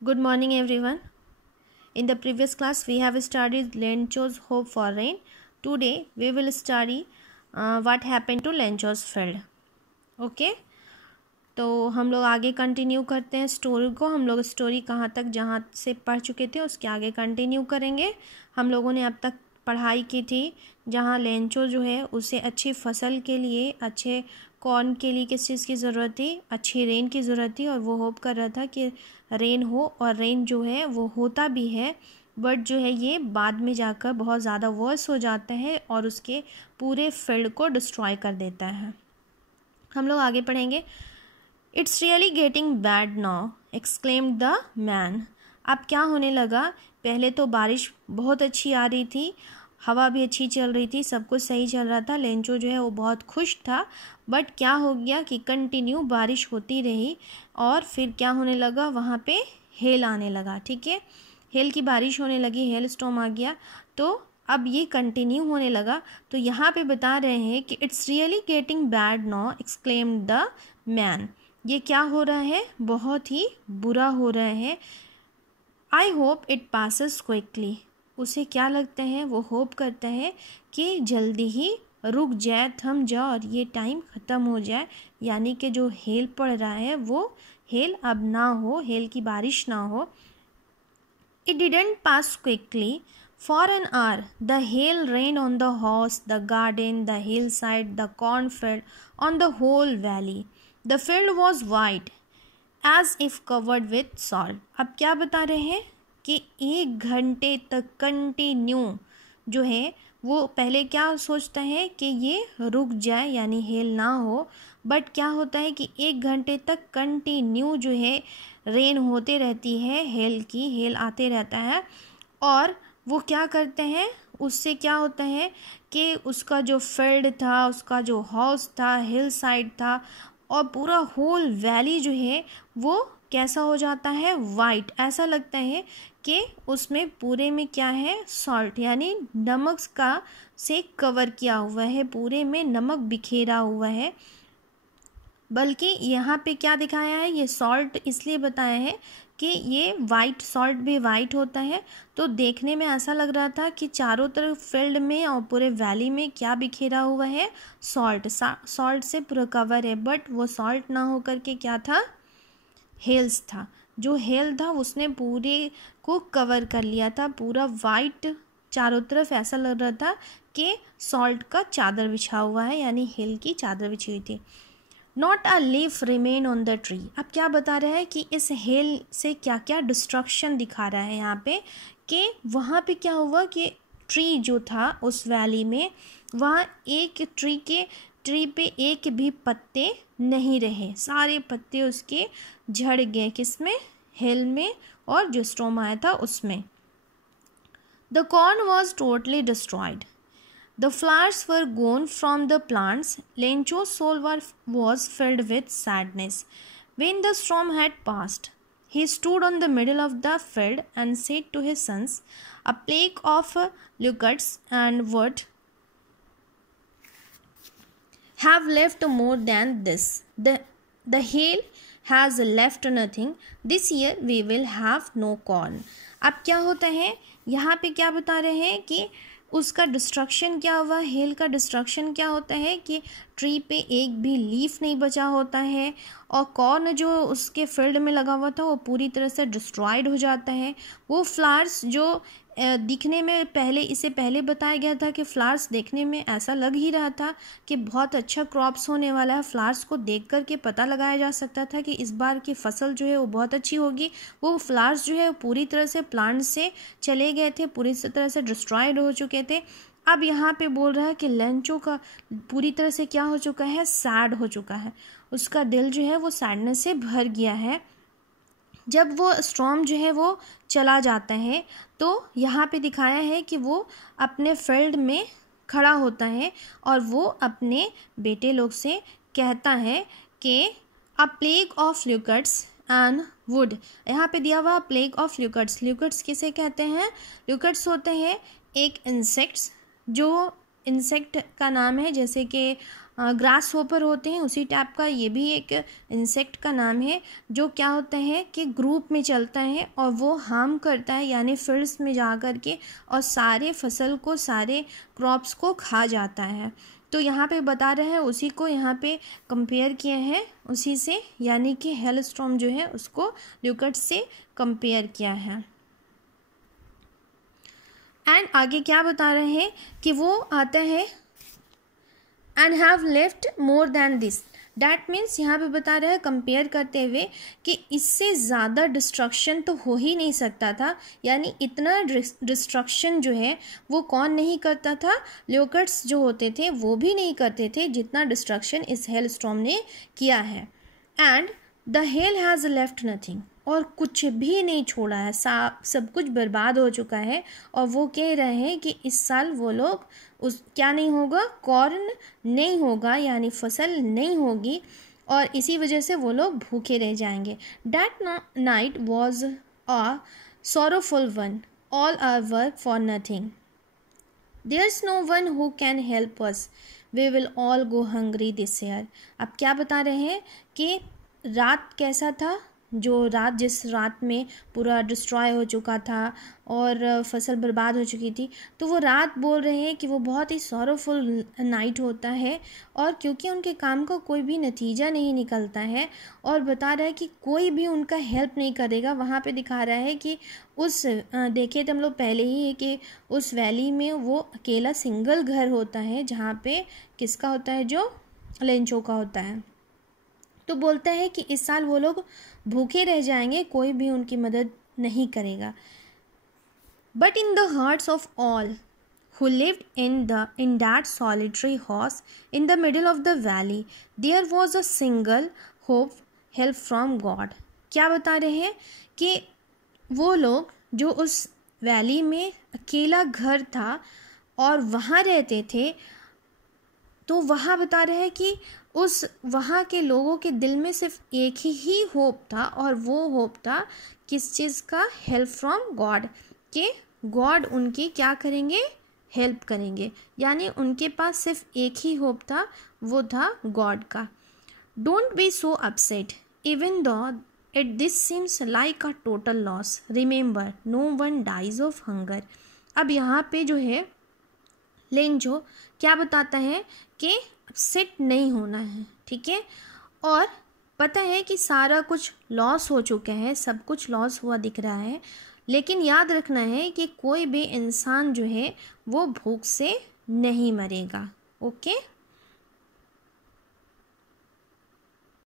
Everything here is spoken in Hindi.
Good morning, everyone. In the previous class, we have studied Lencho's hope for rain. Today, we will study what happened to Lencho's field. Okay? तो हम लोग आगे कंटिन्यू करते हैं स्टोरी को. हम लोग स्टोरी कहाँ तक जहाँ से पढ़ चुके थे उसके आगे कंटिन्यू करेंगे. हम लोगों ने अब तक पढ़ाई की थी जहाँ लेंचो जो है उसे अच्छी फसल के लिए, अच्छे कॉर्न के लिए किस चीज़ की ज़रूरत थी, अच्छी रेन की ज़रूरत थी और वो होप कर रहा था कि रेन हो. और रेन जो है वो होता भी है, बट जो है ये बाद में जाकर बहुत ज़्यादा वर्स हो जाता है और उसके पूरे फील्ड को डिस्ट्रॉय कर देता है. हम लोग आगे पढ़ेंगे. It's really getting bad now exclaimed the man. अब क्या होने लगा, पहले तो बारिश बहुत अच्छी आ रही थी, हवा भी अच्छी चल रही थी, सब कुछ सही चल रहा था, लेंचो जो है वो बहुत खुश था. बट क्या हो गया कि कंटिन्यू बारिश होती रही और फिर क्या होने लगा, वहाँ पे हेल आने लगा. ठीक है, हेल की बारिश होने लगी, हेल स्टॉर्म आ गया. तो अब ये कंटिन्यू होने लगा. तो यहाँ पे बता रहे हैं कि it's really getting bad now exclaimed the man. ये क्या हो रहा है, बहुत ही बुरा हो रहा है. I hope it passes quickly. उसे क्या लगता है, वो होप करता है कि जल्दी ही रुक जाए, थम जाए और ये टाइम ख़त्म हो जाए. यानी कि जो हेल पड़ रहा है वो हेल अब ना हो, हेल की बारिश ना हो. It didn't pass quickly. For an hour, the hail rained on the house, the garden, the hillside, the cornfield, on the whole valley. The field was white, as if covered with salt. अब क्या बता रहे हैं कि 1 घंटे तक कंटिन्यू जो है वो पहले क्या सोचता है कि ये रुक जाए यानी हेल ना हो, बट क्या होता है कि 1 घंटे तक कंटिन्यू जो है रेन होते रहती है, हेल आते रहता है. और वो क्या करते हैं, उससे क्या होता है कि उसका जो फील्ड था, उसका जो हाउस था, हिल साइड था और पूरा होल वैली जो है वो कैसा हो जाता है, वाइट. ऐसा लगता है कि उसमें पूरे में क्या है, सॉल्ट यानी नमक का से कवर किया हुआ है, पूरे में नमक बिखेरा हुआ है. बल्कि यहाँ पे क्या दिखाया है, ये सॉल्ट इसलिए बताया है कि ये वाइट, सॉल्ट भी वाइट होता है. तो देखने में ऐसा लग रहा था कि चारों तरफ फील्ड में और पूरे वैली में क्या बिखेरा हुआ है, सॉल्ट. सॉल्ट से पूरा कवर है, बट वो सॉल्ट ना हो करके क्या था, हेल्स था. जो हेल था उसने पूरे को कवर कर लिया था, पूरा वाइट चारों तरफ. ऐसा लग रहा था कि सॉल्ट का चादर बिछा हुआ है, यानी हेल की चादर बिछी हुई थी. Not a leaf remain on the tree. अब क्या बता रहा है कि इस हेल से क्या क्या डिस्ट्रक्शन दिखा रहा है यहाँ पे, कि वहाँ पे क्या हुआ कि ट्री जो था उस वैली में, वहाँ एक ट्री पे एक भी पत्ते नहीं रहे, सारे पत्ते उसके झड़ गए. किसमें, हेल में, और जो स्टॉर्म आया था उसमें. The corn was totally destroyed. The flowers were gone from the plants. Lencho's soul was filled with sadness. When the storm had passed, he stood on the middle of the field and said to his sons, "A plague of locusts and would have left more than this. The hail has left nothing. This year we will have no corn." अब क्या होता है, यहाँ पे क्या बता रहे हैं कि उसका डिस्ट्रक्शन क्या हुआ, हेल का डिस्ट्रक्शन क्या होता है कि ट्री पे एक भी लीफ नहीं बचा होता है और कॉर्न जो उसके फील्ड में लगा हुआ था वो पूरी तरह से डिस्ट्रॉयड हो जाता है. वो फ्लावर्स जो दिखने में इससे पहले बताया गया था कि फ्लावर्स देखने में ऐसा लग ही रहा था कि बहुत अच्छा क्रॉप्स होने वाला है. फ्लावर्स को देख कर के पता लगाया जा सकता था कि इस बार की फसल जो है वो बहुत अच्छी होगी. वो फ्लावर्स जो है पूरी तरह से प्लांट से चले गए थे, पूरी तरह से डिस्ट्रॉयड हो चुके थे. अब यहाँ पे बोल रहा है कि लेंचो का पूरी तरह से क्या हो चुका है, सैड हो चुका है. उसका दिल जो है वो सैडनेस से भर गया है. जब वो स्टॉर्म जो है वो चला जाता है तो यहाँ पे दिखाया है कि वो अपने फील्ड में खड़ा होता है और वो अपने बेटे लोग से कहता है कि a plague of locusts and wood. यहाँ पे दिया हुआ प्लेग ऑफ ल्यूकट्स. ल्यूकट्स किसे कहते हैं, ल्यूकट्स होते हैं एक इंसेक्ट्स, जो इंसेक्ट का नाम है, जैसे कि ग्रास होपर होते हैं उसी टाइप का ये भी एक इंसेक्ट का नाम है, जो क्या होता है कि ग्रुप में चलता है और वो हार्म करता है, यानी फील्ड्स में जा कर के और सारे फसल को, सारे क्रॉप्स को खा जाता है। तो यहाँ पे बता रहे हैं, उसी को यहाँ पे कंपेयर किए हैं उसी से, यानी कि हेलस्टॉर्म जो है उसको ल्यूकर्ट से कंपेयर किया है। एंड आगे क्या बता रहे हैं कि वो आता है and have left more than this, that means यहाँ पे बता रहे हैं कंपेयर करते हुए कि इससे ज़्यादा डिस्ट्रक्शन तो हो ही नहीं सकता था, यानी इतना डिस्ट्रक्शन जो है वो कौन नहीं करता था, ल्यूकर्ट्स जो होते थे वो भी नहीं करते थे जितना डिस्ट्रक्शन इस हेलस्टॉर्म ने किया है। And the hell has left nothing, और कुछ भी नहीं छोड़ा है, सब कुछ बर्बाद हो चुका है। और वो कह रहे हैं कि इस साल वो लोग क्या नहीं होगा, कॉर्न नहीं होगा, यानी फसल नहीं होगी, और इसी वजह से वो लोग भूखे रह जाएंगे। That night was a sorrowful one, all our work for nothing, there's no one who can help us, we will all go hungry this year. अब क्या बता रहे हैं कि रात कैसा था, जिस रात में पूरा डिस्ट्रॉय हो चुका था और फसल बर्बाद हो चुकी थी, तो वो रात बोल रहे हैं कि वो बहुत ही सॉरोफुल नाइट होता है, और क्योंकि उनके काम का कोई भी नतीजा नहीं निकलता है, और बता रहा है कि कोई भी उनका हेल्प नहीं करेगा। वहाँ पे दिखा रहा है कि देखे थे हम लोग पहले ही है कि उस वैली में वो अकेला सिंगल घर होता है, जहाँ पे किसका होता है, जो लेंचो का होता है। तो बोलता है कि इस साल वो लोग भूखे रह जाएंगे, कोई भी उनकी मदद नहीं करेगा। But in the hearts of all who lived in that solitary house in the middle of the valley there was a single hope, help from God. क्या बता रहे हैं कि वो लोग जो उस वैली में अकेला घर था और वहाँ रहते थे, तो वहाँ बता रहे हैं कि उस वहाँ के लोगों के दिल में सिर्फ एक ही होप था, और वो होप था किस चीज़ का, हेल्प फ्रॉम गॉड, कि गॉड उनकी क्या करेंगे, हेल्प करेंगे, यानी उनके पास सिर्फ एक ही होप था, वो था गॉड का। Don't be so upset even though it this seems like a total loss, remember no one dies of hunger. अब यहाँ पे जो है लेंचो क्या बताता है कि अपसेट नहीं होना है, ठीक है, और पता है कि सारा कुछ लॉस हो चुका है, सब कुछ लॉस हुआ दिख रहा है, लेकिन याद रखना है कि कोई भी इंसान जो है वो भूख से नहीं मरेगा। ओके।